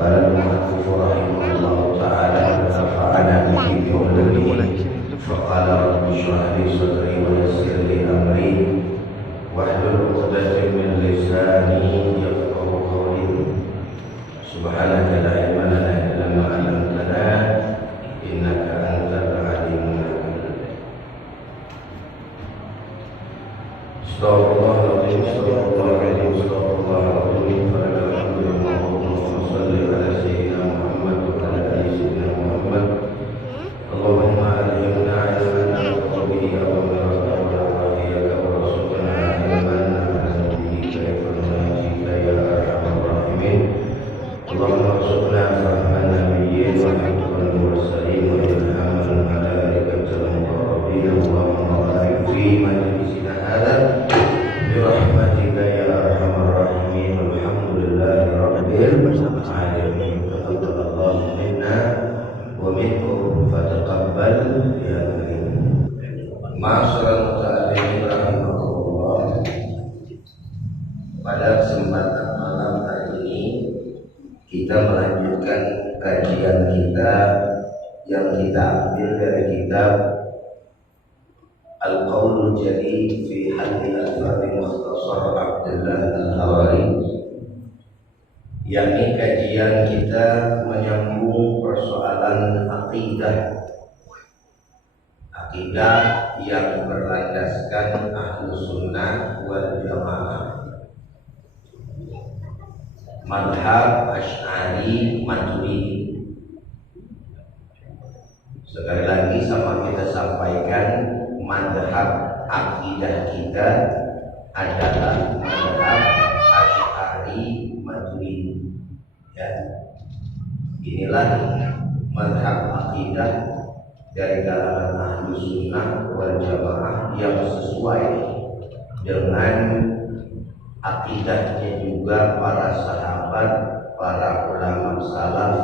قال المؤلف رحمه الله تعالى ونفعنا به بعلومه فقال رب اشرح لي صدري ويسر لي امري واحلل عقدة من لساني يفقهوا قولي سبحانك لا علم لنا الا ما علمتنا انك انت العليم الحكيم. Astagfirullahaladzim, astagfirullahaladzim, astagfirullahaladzim. Allahumma salli ala sayyidina Muhammad wa ala ali sayyidina Muhammad. Allahumma alhimna ilman naf'u bihi wa narda wa radiyaka wa rasulna ilman naf'u bihi kayfa nunajika ya arhamar rahimin. Allahumma arzuqna fahman nabiyyin wa hifdhan mursalin wa ilhaman malaikatil muqarrabin. Allahumma barik fi majlisina hadha birahmatika ya arhamar rahimin. Alhamdulillahi rabbil alamin. Taqabbalallahu minna wa minkum fataqabbal ya karim. Ma'asyiral muta'allimin rahimakumullah. Pada kesempatan malam hari ini kita melanjutkan kajian kita yang kita ambil dari kitab Al-Qaulul Jadid fi Halli Al-Fadhi Mukhtasar Abdullah Al-Harari, yakni kajian kita menyambung persoalan akidah yang berlandaskan Ahlus Sunnah wal Jamaah, madhab Asy'ari Maturidi. Sekali lagi sama kita sampaikan, madhab akidah kita adalah madhab Asy'ari Maturidi. Ya, inilah madhab akidah dari kalangan Ahlus Sunnah wal Jamaah yang sesuai dengan akidahnya juga para sahabat, para ulama salaf,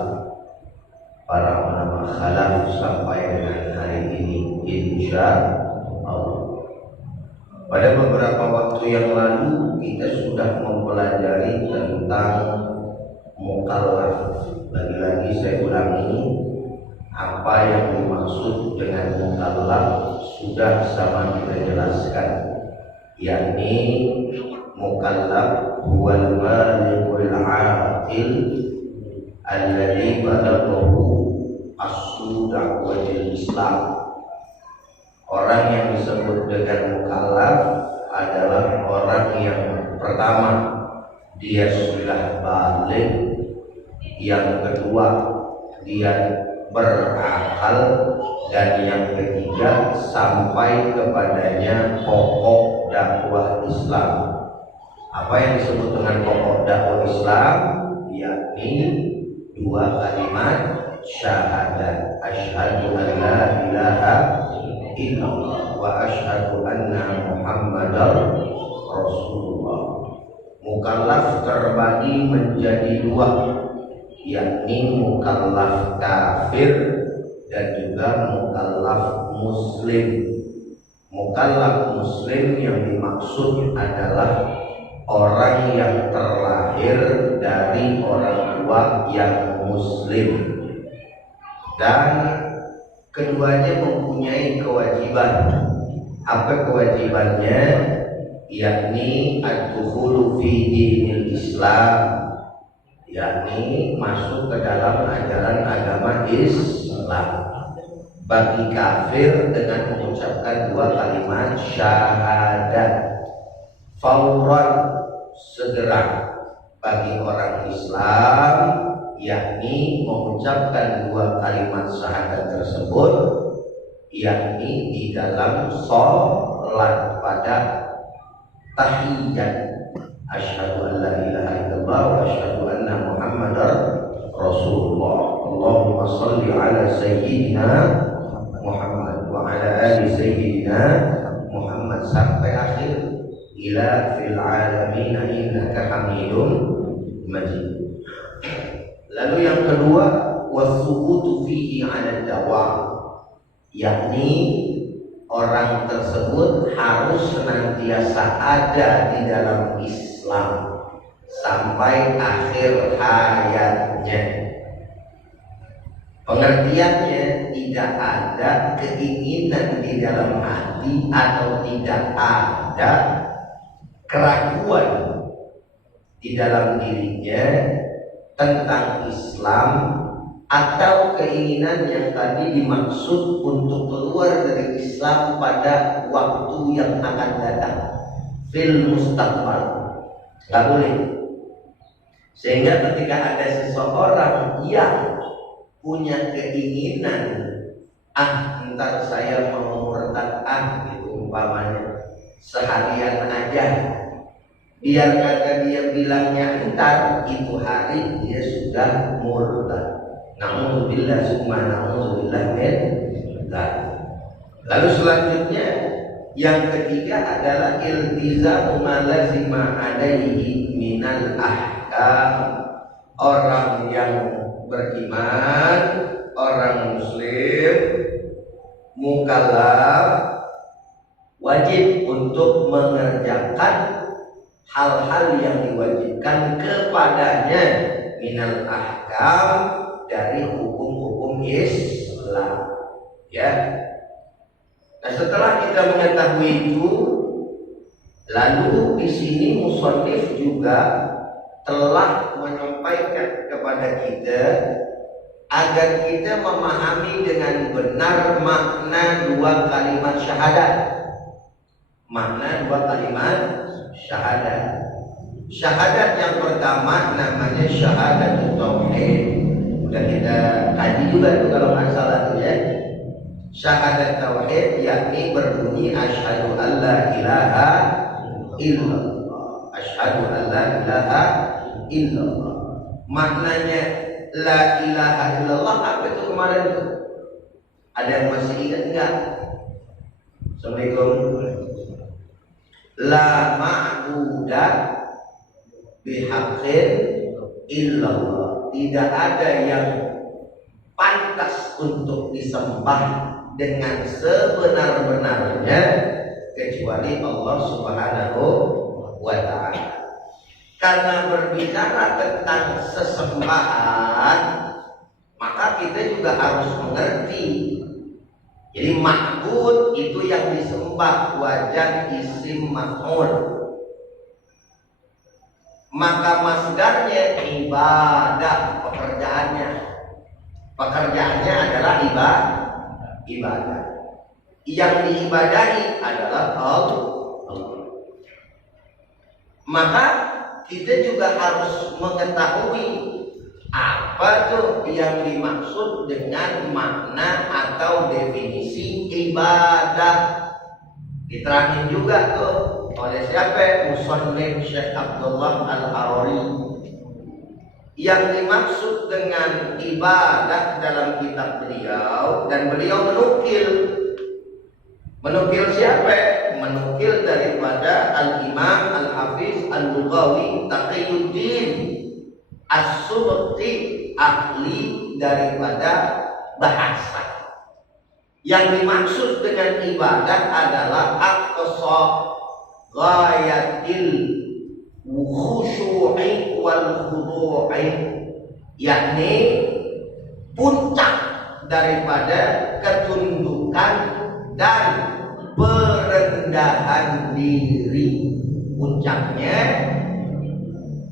para ulama khalaf sampai dengan hari ini insya Allah. Pada beberapa waktu yang lalu kita sudah mempelajari tentang mukallaf. Lagi-lagi saya ulangi, apa yang dimaksud dengan mukallaf sudah sama kita jelaskan, yakni mukallaf huwal balighul aqil alladzi balaghahu aslu da'watil Islam. Orang yang disebut dengan mukallaf adalah orang yang pertama dia sudah baligh, yang kedua dia berakal, dan yang ketiga sampai kepadanya pokok dakwah Islam. Apa yang disebut dengan pokok dakwah Islam? Yakni dua kalimat syahadat, asyhadu an la ilaha illallah wa asyhadu anna muhammadar rasulullah. Mukallaf terbagi menjadi dua, yakni mukallaf kafir dan juga mukallaf muslim. Mukallaf muslim yang dimaksud adalah orang yang terlahir dari orang tua yang muslim, dan keduanya mempunyai kewajiban. Apa kewajibannya? Yakni ad-dukhulu fi dinil Islam, yakni masuk ke dalam ajaran agama Islam. Bagi kafir dengan mengucapkan dua kalimat syahadat, fauran segera. Bagi orang Islam yakni mengucapkan dua kalimat syahadat tersebut, yakni di dalam sholat pada tahiyat, asyhadu an la ilaha illallah wa asyhadu anna muhammadar rasulullah. Allahumma salli ala sayyidina Muhammad wa ala ali sayyidina Muhammad sampai akhir ila fil alamin innaka hamidun majid. Lalu yang kedua, wasubutu fihi ala dawam, yakni orang tersebut harus senantiasa ada di dalam Islam, sampai akhir hayatnya. Pengertiannya, tidak ada keinginan di dalam hati atau tidak ada keraguan di dalam dirinya tentang Islam atau keinginan yang tadi dimaksud untuk keluar dari Islam pada waktu yang akan datang, fil mustaqbal. Nggak boleh. Sehingga ketika ada seseorang yang punya keinginan, ntar saya mau murtad gitu umpamanya, seharian aja, biar kata dia bilangnya ntar, itu hari dia sudah murtad. Na'udzubillah summa na'udzubillah min dzalik. Lalu selanjutnya yang ketiga adalah iltizamu ma lazima alaihi minal ahkam. Orang yang beriman, orang muslim, mukallaf, wajib untuk mengerjakan hal-hal yang diwajibkan kepadanya minal ahkam, dari hukum-hukum Islam, ya. Nah, setelah kita mengetahui itu, lalu di sini musannif juga telah menyampaikan kepada kita agar kita memahami dengan benar makna dua kalimat syahadat. Makna dua kalimat syahadat. Syahadat yang pertama namanya syahadat tauhid. Udah kita kaji juga itu kalau nggak salah tuh ya. Syahadat tauhid yakni berbunyi asyhadu an la ilaha illallah. Asyhadu an la ilaha illallah. Maknanya la ilaha illallah apa itu kemarin itu? Ada yang masih ingat enggak? Assalamualaikum. La ma'buda bihaqqin illallah. Tidak ada yang pantas untuk disembah dengan sebenar-benarnya kecuali Allah Subhanahu wa ta'ala. Karena berbicara tentang sesembahan, maka kita juga harus mengerti. Jadi ma'bud itu yang disembah, wajan isim maf'ul. Maka masdarnya ibadah, pekerjaannya adalah ibadah. Yang diibadahi adalah Allah. Maka kita juga harus mengetahui apa tuh yang dimaksud dengan makna atau definisi ibadah. Diterangin juga tuh oleh siapa? Musannif Syekh Abdullah Al-Harari. Yang dimaksud dengan ibadah dalam kitab beliau, dan beliau menukil siapa? Menukil daripada Al-Imam Al-Hafiz Al-Lughawi Taqiyuddin As-Subki, ahli daripada bahasa. Yang dimaksud dengan ibadah adalah aqsa ghayatil khusyu'i wal khudu'i, yakni puncak daripada ketundukan dan perendahan diri. Puncaknya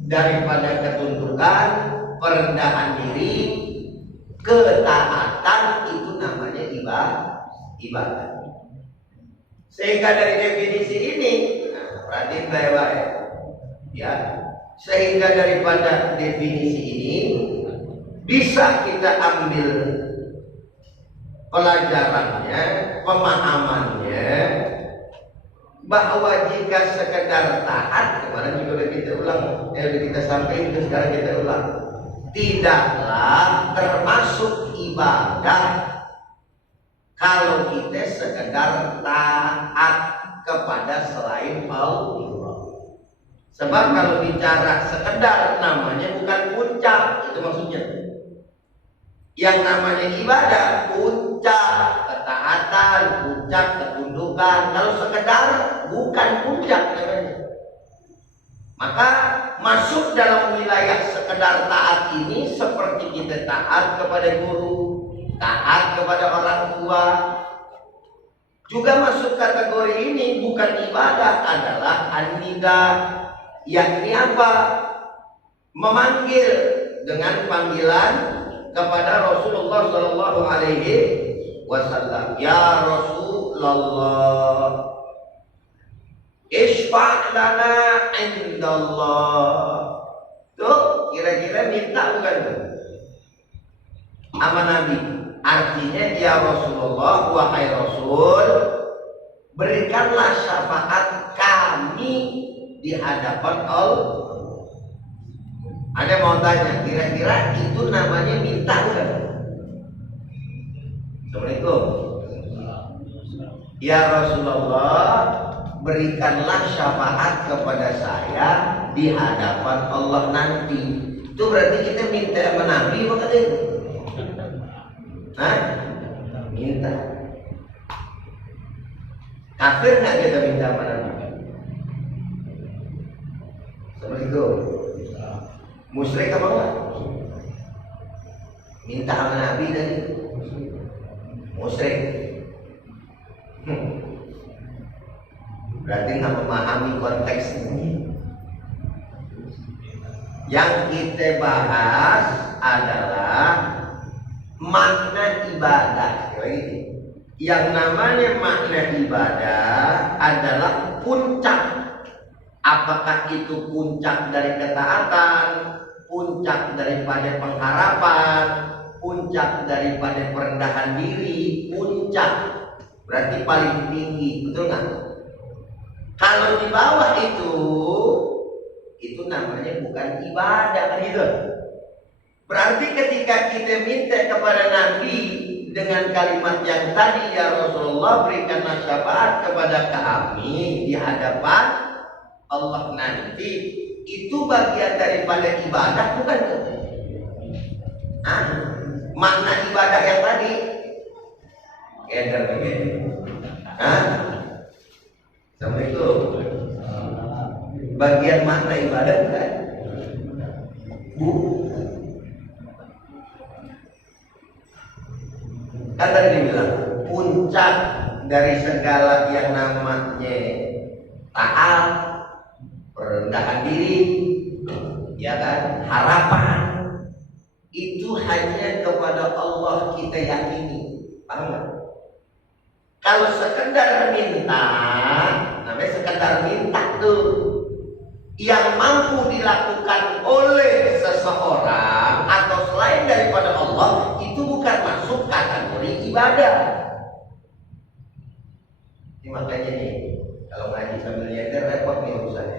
daripada ketundukan, perendahan diri, ketaatan, itu namanya ibadah. Sehingga dari definisi ini, perhatiin baik-baik ya, sehingga daripada definisi ini bisa kita ambil pelajarannya, pemahamannya, bahwa jika sekedar taat, kemarin juga udah kita ulang, udah kita sampaikan, itu sekarang kita ulang, tidaklah termasuk ibadah kalau kita sekedar taat kepada selain Allah. Sebab kalau bicara sekedar, namanya bukan puncak, itu maksudnya. Yang namanya ibadah, puncak ketaatan, puncak ketundukan. Kalau sekedar, bukan puncak namanya. Maka masuk dalam wilayah sekedar taat ini seperti kita taat kepada guru, taat kepada orang tua. Juga masuk kategori ini bukan ibadah, adalah an-nida, yakni apa? Memanggil dengan panggilan kepada Rasulullah Shallallahu Alaihi Wasallam. Ya Rasulullah, Isfa' lana indallah. Tuh kira-kira minta bukan tuh? Sama Nabi. Artinya ya Rasulullah, wahai Rasul, berikanlah syafaat kami di hadapan Allah. Ada mau tanya, kira-kira itu namanya minta bukan? Assalamualaikum. Ya Rasulullah, berikanlah syafaat kepada saya di hadapan Allah nanti. Itu berarti kita minta sama Nabi bukan itu? Hah? Minta. Kafir nggak kita minta sama Nabi? Seperti itu. Musyrik apa enggak? Minta sama Nabi tadi. Musyrik. Berarti nggak memahami konteks ini. Yang kita bahas adalah makna ibadah. Yang namanya makna ibadah adalah puncak. Apakah itu puncak dari ketaatan, puncak daripada pengharapan, puncak daripada perendahan diri, puncak berarti paling tinggi, betul nggak? Kalau di bawah itu namanya bukan ibadah, kan gitu. Berarti ketika kita minta kepada Nabi dengan kalimat yang tadi, ya Rasulullah, berikanlah syafaat kepada kami di hadapan Allah nanti, itu bagian daripada ibadah bukan? Makna ibadah yang tadi edar begini. Assalamualaikum. Bagian makna ibadah bukan? Kan tadi dibilang puncak dari segala yang namanya taat, perendahan diri, ya kan, harapan, itu hanya kepada Allah kita yakini. Paham nggak? Kalau sekedar minta, namanya sekedar minta tuh, yang mampu dilakukan oleh seseorang atau selain daripada Allah, itu bukan masuk kategori ibadah. Ini makanya nih, kalau ngaji sambil nyender repot nih urusannya.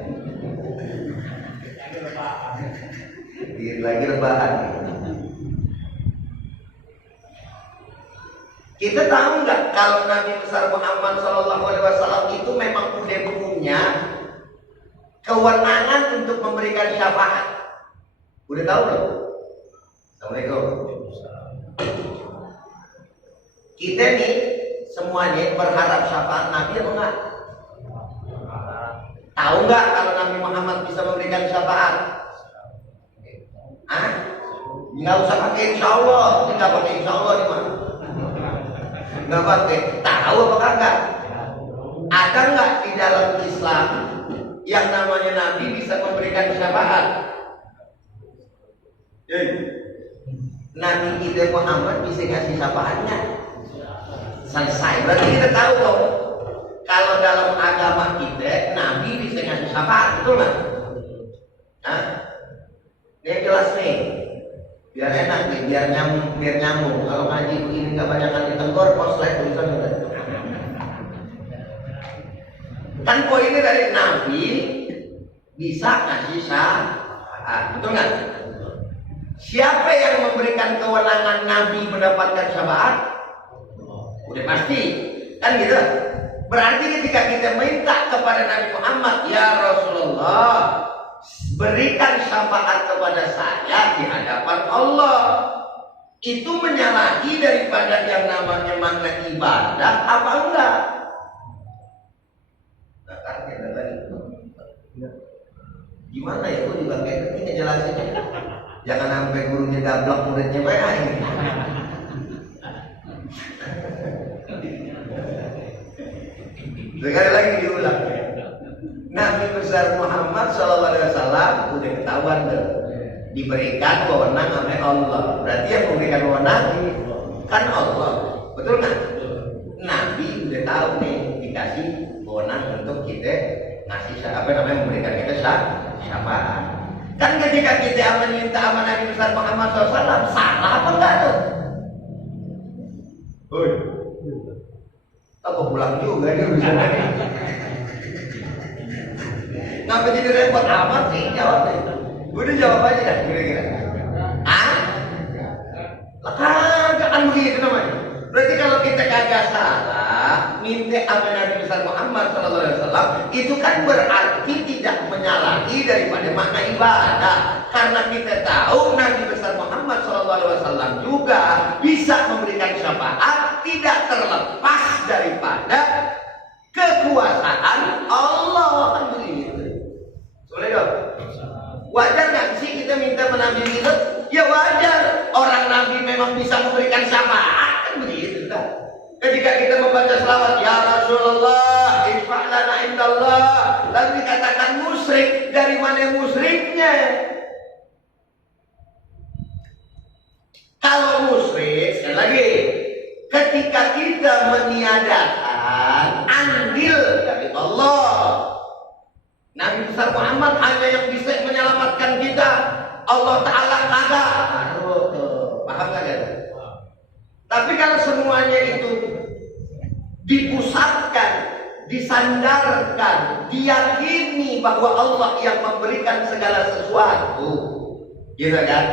Lagi rebahan nih. Kita tahu nggak kalau Nabi besar Muhammad SAW itu memang udah punya kewenangan untuk memberikan syafaat? Udah tahu belum? Assalamualaikum. Kita nih semuanya berharap syafaat Nabi apa enggak? Tahu nggak kalau Nabi Muhammad bisa memberikan syafaat? Nggak usah pakai insya Allah, nggak pakai insya Allah nih mah. Nggak pakai. Tahu apa kagak? Ada nggak di dalam Islam yang namanya Nabi bisa memberikan syafaat? Nabi kita Muhammad bisa ngasih syafaatnya. Selesai. Berarti kita tahu kok, kalau dalam agama kita Nabi bisa ngasih syafaat, betul nggak? Ini jelas nih. Biar enak nih, biar nyambung. Kalau ngaji begini nggak banyak kali tenggor, slide tulisan udah. Kan poinnya dari Nabi bisa ngasih syafaat, betul nggak? Siapa yang memberikan kewenangan Nabi mendapatkan syafaat? Udah pasti, kan gitu. Berarti ketika kita minta kepada Nabi Muhammad, ya Rasulullah, berikan syafaat kepada saya di hadapan Allah, itu menyalahi daripada yang namanya makna ibadah apa enggak? Gimana ya kok dipakai ini ngejelasin? Jangan sampai gurunya gablok muridnya main. Sekali lagi diulang. Nabi besar Muhammad SAW udah ketahuan tuh, diberikan wewenang oleh Allah. Berarti yang memberikan wewenang kan Allah, betul nggak? Nabi udah tahu nih, dikasih wewenang untuk kita ngasih memberikan kita syafaat. Kan ketika kita minta sama Nabi besar Muhammad SAW, salah apa enggak tuh? Hoi, apa pulang juga dia bisa? Ngapa jadi repot amat sih jawabnya? Udah jawab aja dah kira-kira. Kagak kan begitu namanya. Berarti kalau kita kagak salah minta sama Nabi besar Muhammad SAW, itu kan berarti tidak menyalahi daripada makna ibadah. Karena kita tahu Nabi besar Muhammad SAW juga bisa memberikan syafaat tidak terlepas daripada kekuasaan Allah, kan begitu. Boleh dong? Wajar nggak sih kita minta Nabi itu? Ya wajar. Orang Nabi memang bisa memberikan syafaat, kan begitu kan? Ketika kita membaca selawat, ya Rasulullah, isfa'lana indallah, lalu dikatakan musyrik, dari mana musyriknya? Kalau musyrik, sekali lagi, ketika kita meniadakan andil dari Allah, Nabi besar Muhammad hanya yang bisa menyelamatkan kita, Allah Ta'ala kagak. Paham gak ya? Tapi kalau semuanya itu dipusatkan, disandarkan, diyakini bahwa Allah yang memberikan segala sesuatu, gitu kan?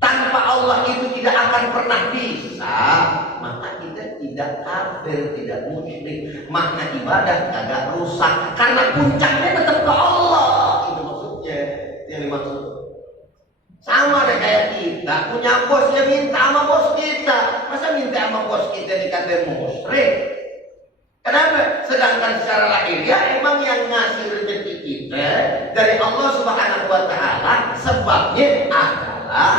Tanpa Allah itu tidak akan pernah bisa, maka kita tidak kafir, tidak musyrik. Makna ibadah kagak rusak, karena puncaknya tetap ke Allah. Itu maksudnya, yang dimaksud. Sama deh kayak kita punya bos, ya minta sama bos kita. Masa minta sama bos kita dikatain musyrik? Kenapa? Sedangkan secara lahiriah emang yang ngasih rezeki kita dari Allah Subhanahu wa Ta'ala, sebabnya adalah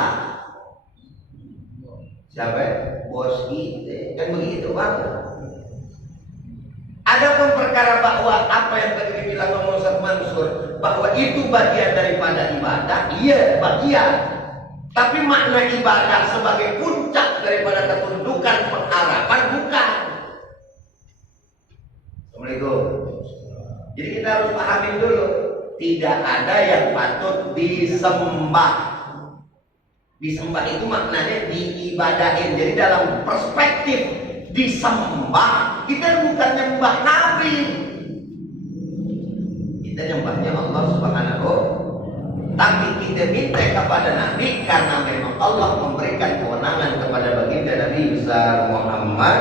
siapa? Bos kita. Kan begitu Bang. Adapun perkara bahwa apa yang tadi dibilang Ustaz Mansur, bahwa itu bagian daripada ibadah, iya bagian. Tapi makna ibadah sebagai puncak daripada ketundukan pengharapan bukan. Assalamualaikum. Jadi kita harus pahamin dulu, tidak ada yang patut disembah. Disembah itu maknanya diibadahin. Jadi dalam perspektif disembah, kita bukan nyembah Nabi, kita nyembahnya Allah Subhanahu. Tapi kita minta kepada Nabi karena memang Allah memberikan kewenangan kepada baginda Nabi besar Muhammad.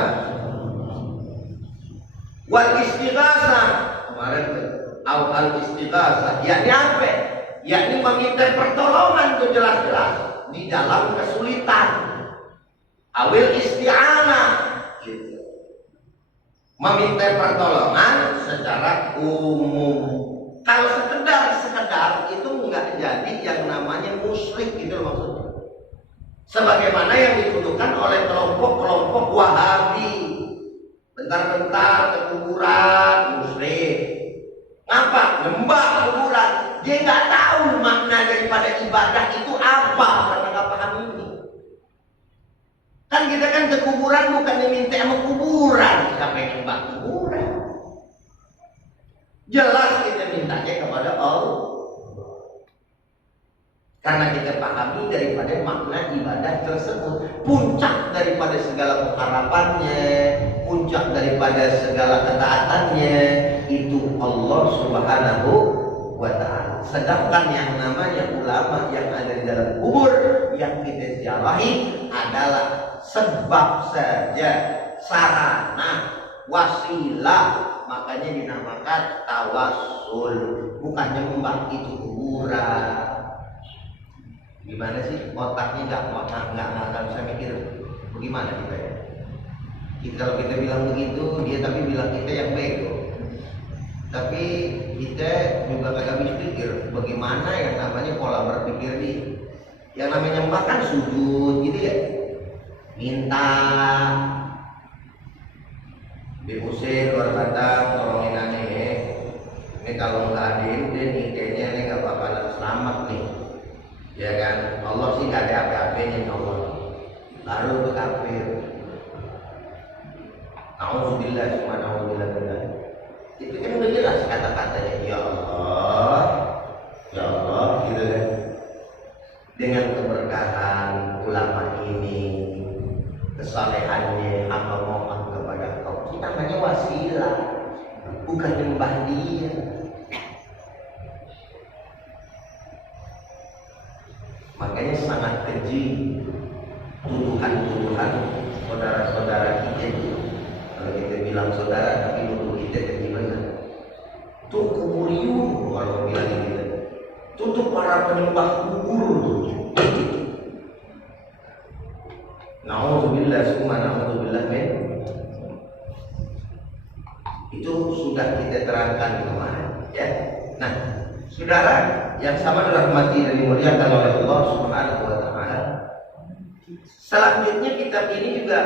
Wal istighasah, kemarin al istighasah, yakni apa? Yakni meminta pertolongan itu jelas-jelas di dalam kesulitan. Awil isti'anah, gitu. Meminta pertolongan secara umum. Kalau sekedar itu nggak jadi yang namanya musyrik, gitu maksudnya. Sebagaimana yang dituduhkan oleh kelompok-kelompok Wahabi. Bentar-bentar ke kuburan, musyrik. Ngapa? Nyembah kuburan. Dia nggak tahu makna daripada ibadah itu apa karena nggak paham ini. Kan kita kan ke kuburan bukan diminta sama kuburan, siapa yang nyembah kuburan? Jelas kita mintanya kepada Allah. Karena kita pahami daripada makna ibadah tersebut, puncak daripada segala pengharapannya, puncak daripada segala ketaatannya itu Allah Subhanahu wa Ta'ala. Sedangkan yang namanya ulama yang ada di dalam kubur yang kita ziarahi adalah sebab saja, sarana, wasilah. Makanya dinamakan tawassul, bukan nyembah itu kuburan. Gimana sih otaknya nggak bisa mikir bagaimana kita ya? Kalau kita bilang begitu, dia tapi bilang kita yang bego. Tapi kita juga kagak habis pikir bagaimana yang namanya pola berpikir ini. Yang namanya nyembah kan sujud gitu ya, minta diusir luar batang, tolongin aneh. Ini kalau nggak ada ini kayaknya ini nggak bakalan selamat nih, ya kan? Allah sih nggak ada apa-apanya Allah. Lalu ke kafir. Alhamdulillah, cuma alhamdulillah. Itu kan udah jelas kata-katanya, ya Allah, gitu kan. Dengan keberkahan ulama ini, kesalehannya, hamba mohon kepada Kau. Kita namanya wasilah, bukan nyembah dia. Makanya sangat keji tuduhan-tuduhan saudara-saudara kita. Kalau kita bilang saudara, tapi nuduh kita keji benar. Itu kuburiun kalau bilang gitu. Tutup para penyembah kubur. Na'udzubillah, summa na'udzubillah min. Itu sudah kita terangkan kemarin, ya. Nah, saudara yang sama dirahmati dan dimuliakan oleh Allah Subhanahu wa taala. Selanjutnya kitab ini juga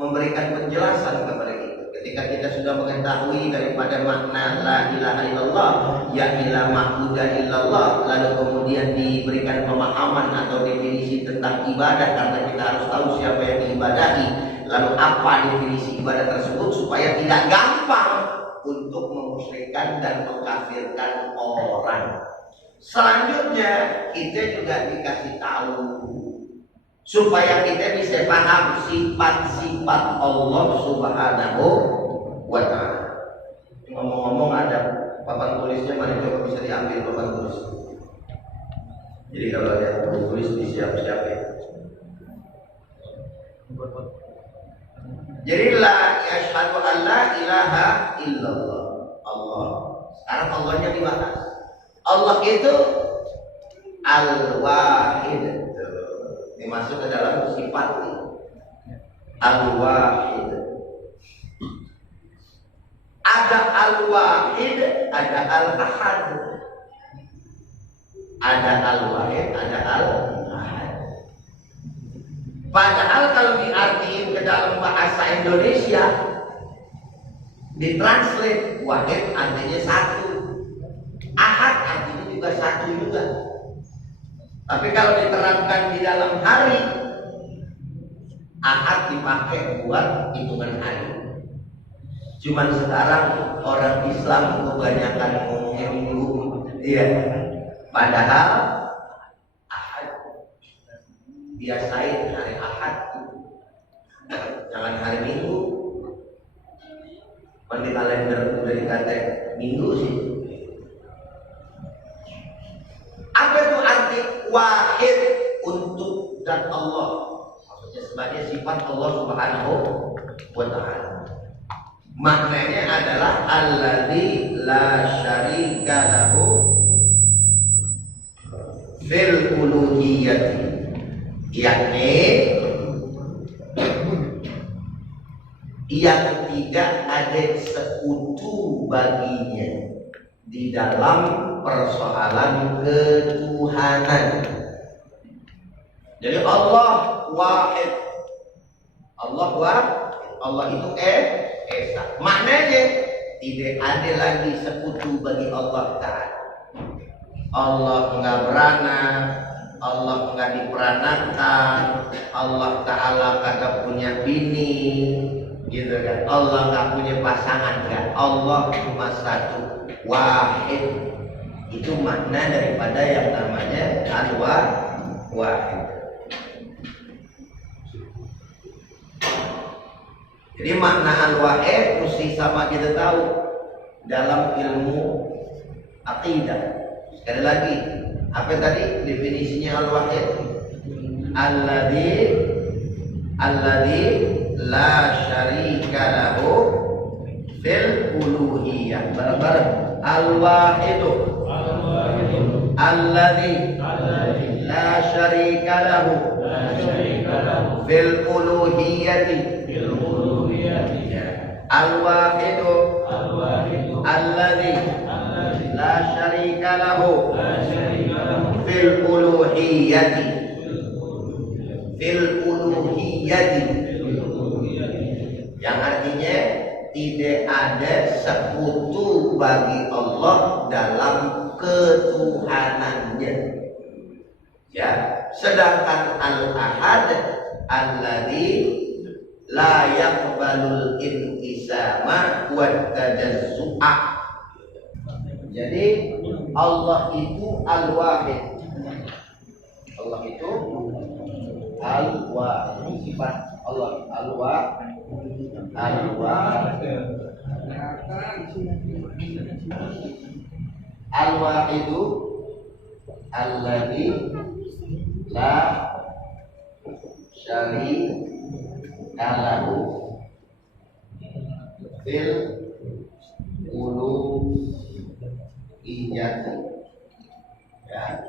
memberikan penjelasan kepada kita. Ketika kita sudah mengetahui daripada makna la ilaha illallah, yakni la ma'budu illallah, lalu kemudian diberikan pemahaman atau definisi tentang ibadah karena kita harus tahu siapa yang diibadahi, lalu apa definisi ibadah tersebut supaya tidak gampang untuk memusyrikkan dan mengkafirkan orang. Selanjutnya kita juga dikasih tahu supaya kita bisa paham sifat-sifat Allah Subhanahu wa ta'ala. Ngomong-ngomong ada papan tulisnya, mari coba bisa diambil papan tulis. Jadi kalau ada papan tulis disiap-siap ya. Jadi la asyhadu an la ilaha illallah. Allah. Sekarang Allahnya dibahas. Allah itu Al-Wahid. Dimasuk ke dalam sifat Al-Wahid. Ada Al-Wahid, ada Al-Ahad. Ada Al-Wahid, ada Al-Ahad. Padahal kalau diartiin ke dalam bahasa Indonesia, ditranslate wahid artinya satu, ahad artinya juga satu juga. Tapi kalau diterapkan di dalam hari, ahad dipakai buat hitungan hari. Cuman sekarang orang Islam kebanyakan ngomongnya minggu, iya. Padahal ahad, biasain hari ahad, jangan hari minggu. Di kalender udah dikata minggu sih. Apa itu arti wahid untuk zat Allah? Maksudnya sebagai sifat Allah Subhanahu wa ta'ala. Maknanya adalah alladzi la syarika lahu fil uluhiyyati, yakni yang tidak ada sekutu baginya di dalam persoalan ketuhanan. Jadi Allah wahid, Allah itu esa. Maknanya tidak ada lagi sekutu bagi Allah Ta'ala. Allah enggak beranak, Allah enggak diperanakan, Allah Ta'ala kagak punya bini, gitu kan. Allah enggak punya pasangan kan. Allah cuma satu, wahid. Itu makna daripada yang namanya al-wahid. Jadi makna al-wahid mesti sama kita tahu dalam ilmu aqidah. Sekali lagi, apa tadi definisinya al-wahid? Alladzi la syarika lahu fil uluhiyah. Bareng-bareng. Al-wahidu alladzi la syarika lahu fil uluhiyyati. Al-wahidu alladzi syarika lahu fil uluhiyyati yang artinya tidak ada sekutu bagi Allah dalam ketuhanannya. Ya, sedangkan al-ahad alladzi la yaqbalul inqisama wa tajazzu'a. Jadi Allah itu al-wahid. Allah itu al-wahid, sifat Allah al-wahid. Al-wahidu alladzi la syarika lahu fil uluhiyyati. Ya.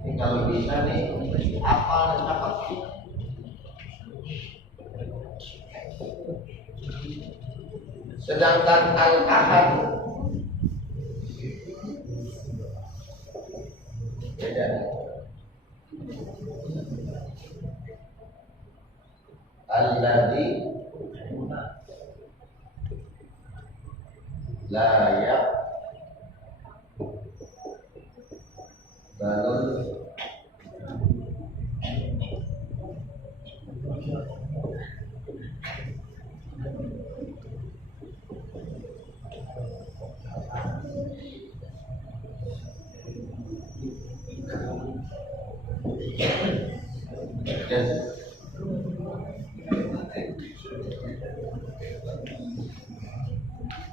Ini kalau bisa nih hafal dan dapat. Sedangkan al-ahad beda. Alladzi la yaqbalul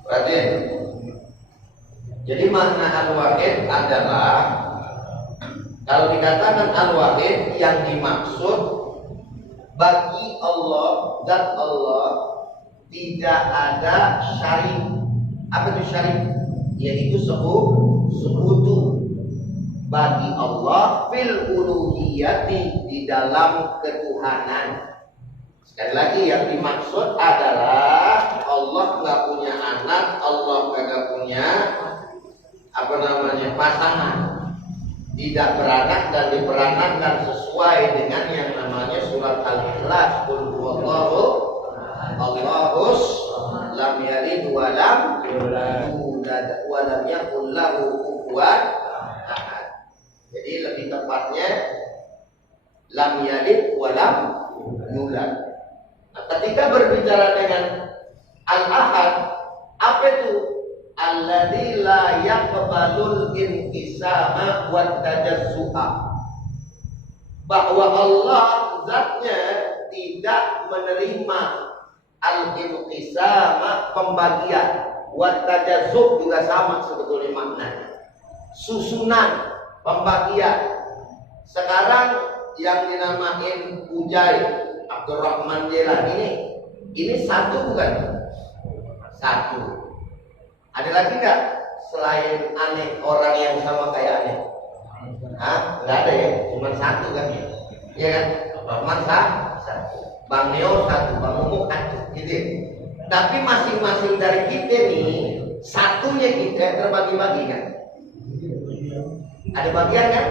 Perhatian. Jadi makna al-wahid adalah kalau dikatakan al-wahid yang dimaksud bagi Allah dan Allah tidak ada syarik. Apa itu syarik? Yaitu sekutu bagi Allah fil uluhiyyati, di dalam ketuhanan. Sekali lagi yang dimaksud adalah Allah nggak punya anak, Allah nggak punya pasangan, tidak beranak dan diperanakkan sesuai dengan yang namanya surat Al-Ikhlas, qul huwallahu Allahus lam yalid wa lam yulad wa lam yakul lahu kufuwan ahad. Jadi lebih tepatnya lam yalid wa lam yulad. Nah, ketika berbicara dengan al-ahad, apa itu? Alladzi la yaqbalul inqisama wa tajazzu'a. Bahwa Allah zatnya tidak menerima al-inqisama, pembagian, wa tajazzu' juga sama sebetulnya maknanya. Susunan, pembagian. Sekarang yang dinamain Ujai Abdurrahman Jelani ini satu bukan? Satu. Ada lagi nggak selain aneh orang yang sama kayak aneh? Hah? Nggak ada ya? Cuma satu kan ya? Iya kan? Abdurrahman satu, Bang Neo satu, Bang Mumuk satu, gitu. Tapi masing-masing dari kita nih, satunya kita terbagi-bagi kan? Ada bagian kan?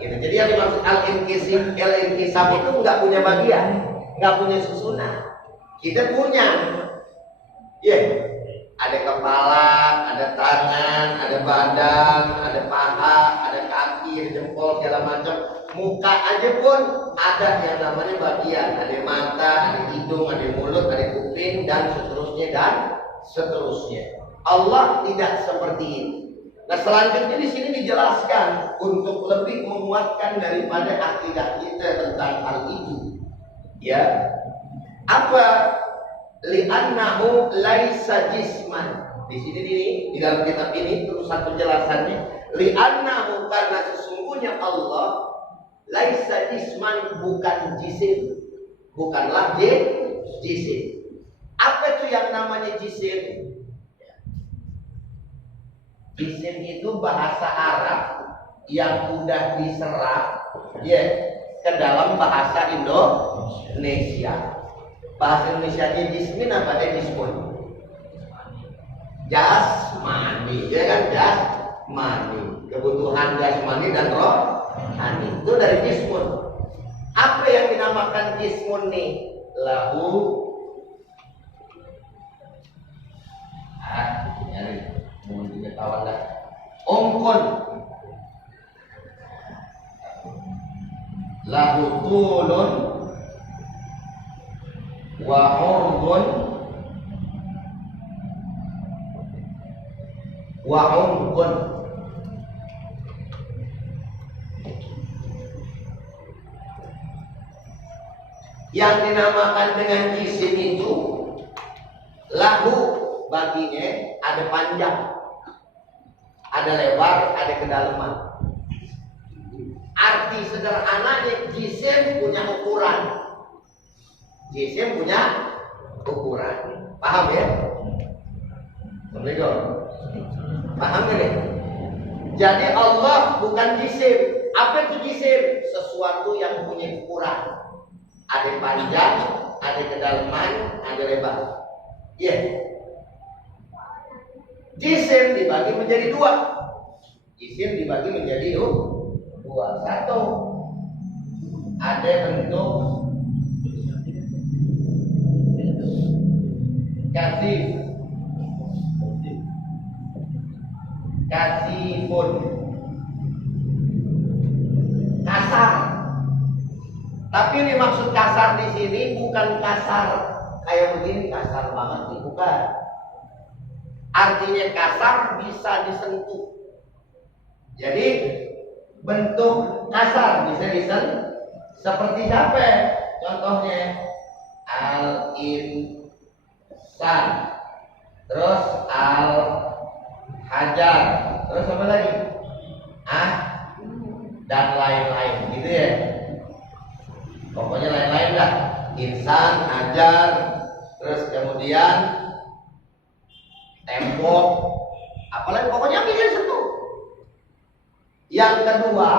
Gitu. Jadi yang dimaksud al-inqisam itu nggak punya bagian, nggak punya susunan. Kita punya, ya, ada kepala, ada tangan, ada badan, ada paha, ada kaki, ada jempol, segala macam. Muka aja pun ada yang namanya bagian, ada mata, ada hidung, ada mulut, ada kuping, dan seterusnya. Allah tidak seperti ini. Nah, selanjutnya di sini dijelaskan untuk lebih menguatkan daripada akidah kita tentang hal itu. Ya, apa? Li'annahu laisa jisman. Di sini di dalam kitab ini terus satu penjelasannya. Li'annahu, karena sesungguhnya Allah laisa jisman, bukan jisim, bukanlah jisim. Apa itu yang namanya jisim? Jisim itu bahasa Arab yang udah diserap ya ke dalam bahasa Indonesia. Bahasa Indonesianya jismin apa? Jismun. Jasmani, ya kan, jasmani. Kebutuhan jasmani dan rohani itu dari jismun. Apa yang dinamakan jismun nih? Lahu nyari mau diketahuan dah. Ongkon lahu tulun wa urgun wa umgun. Yang dinamakan dengan jisim itu lahu, baginya ada panjang, ada lebar, ada kedalaman. Arti sederhananya jisim punya ukuran. Jisim punya ukuran. Paham ya? Assalamualaikum. Paham gak nih? Jadi Allah bukan jisim. Apa itu jisim? Sesuatu yang punya ukuran. Ada panjang, ada kedalaman, ada lebar. Iya. Jisim dibagi menjadi dua. Jisim dibagi menjadi dua. Satu, ada bentuk kasifun, kasar. Tapi ini maksud kasar di sini bukan kasar kayak begini, kasar banget nih, bukan. Artinya kasar bisa disentuh. Jadi bentuk kasar bisa disentuh. Seperti siapa? Contohnya al-insan, terus al-hajar, terus apa lagi? Dan lain-lain, gitu ya. Pokoknya lain-lain dah. Insan, hajar, terus kemudian tembok, apalagi pokoknya bisa disentuh. Yang kedua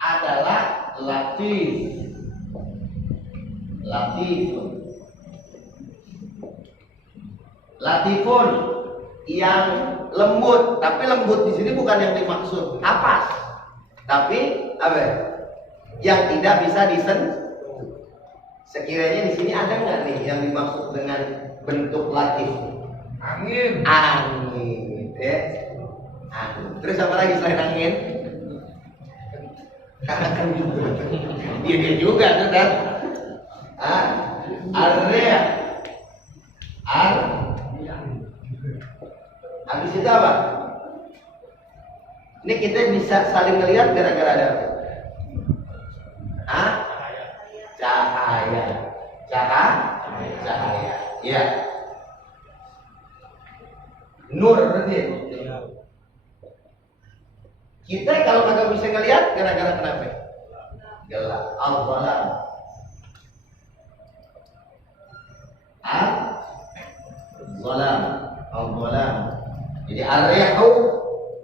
adalah latifun yang lembut. Tapi lembut di sini bukan yang dimaksud kapas, tapi apa? Yang tidak bisa disentuh. Sekiranya di sini ada nggak nih yang dimaksud dengan bentuk latif? Angin, ya. Angin. Terus apa lagi selain angin? Dia juga tuh kan? Arya, habis itu apa? Ini kita bisa saling melihat gara-gara ada cahaya. Iya. Nur berarti. Kita kalau kagak bisa ngelihat gara-gara kenapa? Gelap. Al-zalam. Al-zalam. Jadi ar-rihu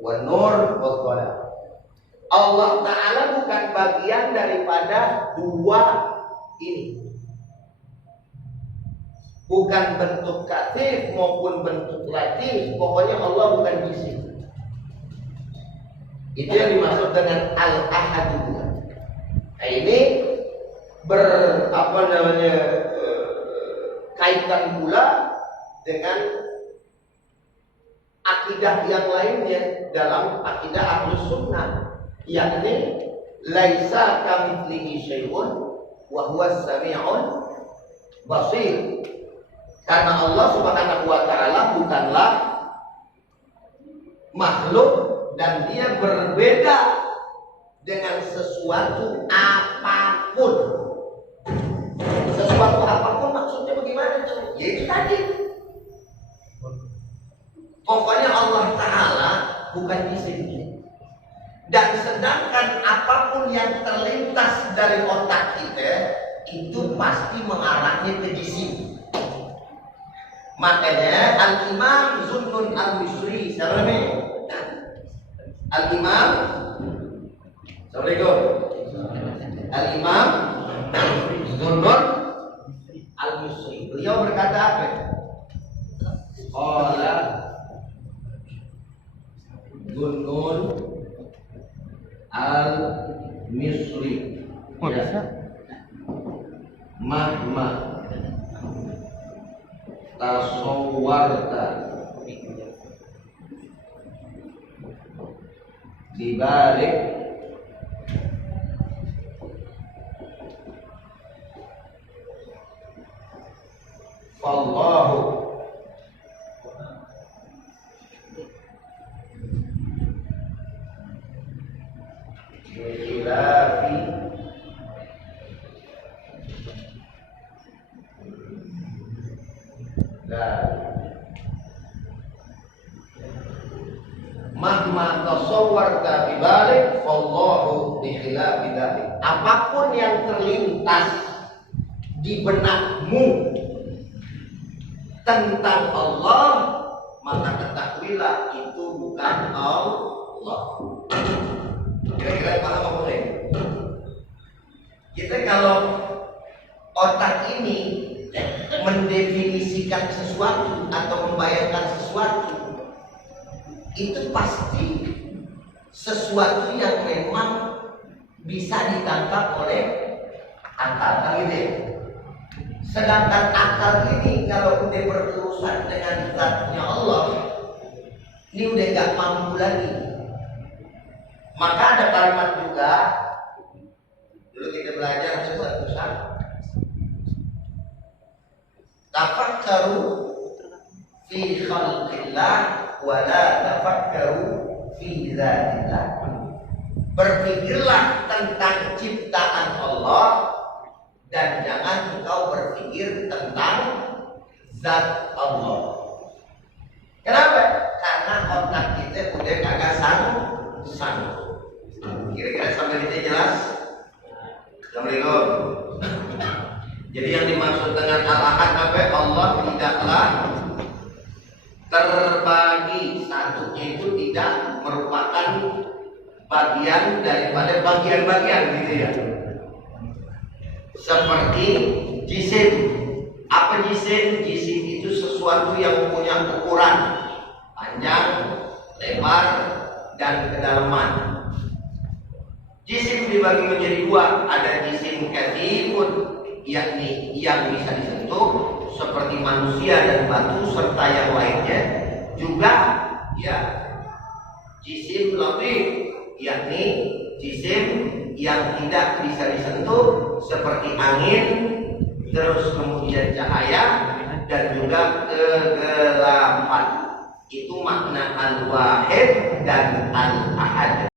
wan nur wal zalam. Allah Ta'ala bukan bagian daripada dua ini. Bukan bentuk kasif maupun bentuk latif. Pokoknya Allah bukan jisim. Itu yang dimaksud dengan al-ahadu. Nah ini kaitan pula dengan akidah yang lainnya dalam akidah Ahlus Sunnah, yakni laisa kamitslihi syai'un wa huwas sami'ul basir. Karena Allah Subhanahu wa taala bukanlah makhluk dan dia berbeda dengan sesuatu apapun. Sesuatu apapun maksudnya bagaimana tuh? Ya itu tadi. Pokoknya Allah Ta'ala bukan jisim. Dan sedangkan apapun yang terlintas dari otak kita itu pasti mengarahnya ke jisim. Makanya Al-Imam Zunnun Al-Misri, siapa namanya? Al-Imam, assalamualaikum. Al-Imam Zunnun Al-Misri. Beliau berkata apa? Qala Gungun Al-Misri. Ya. Mahma tasawwarta dibalik fallahu bikhilafi mahma tasawwarta bibalik fallahu bikhilafi dzalik. Apapun yang terlintas di benakmu tentang Allah, maka ketahuilah itu bukan Allah. Kira-kira paham apa boleh? Kita kalau otak ini mendefinisikan sesuatu atau membayangkan sesuatu, itu pasti sesuatu yang memang bisa ditangkap oleh akal, kan gitu ya? Sedangkan akal ini kalau udah berurusan dengan zatnya Allah, ini udah gak mampu lagi. Maka ada kalimat juga, dulu kita belajar sesat-sesat, tafakkaru fi khalqillah wa la tafakkaru fi zatillah. Berpikirlah tentang ciptaan Allah dan jangan engkau berpikir tentang zat Allah. Kenapa? Karena otak kita udah kagak sanggup. Kira-kira sampai ini jelas? Assalamualaikum. Jadi yang dimaksud dengan al-ahad apa? Allah tidaklah terbagi, satunya itu tidak merupakan bagian daripada bagian-bagian gitu ya. Seperti jisim. Apa jisim? Jisim itu sesuatu yang punya ukuran panjang, lebar, dan kedalaman. Jisim dibagi menjadi dua. Ada jisim katifun, yakni yang bisa disentuh seperti manusia dan batu serta yang lainnya. Juga ya jisim latif, yakni jisim yang tidak bisa disentuh seperti angin, terus kemudian cahaya dan juga kegelapan. Itu makna al-wahid dan al-ahad.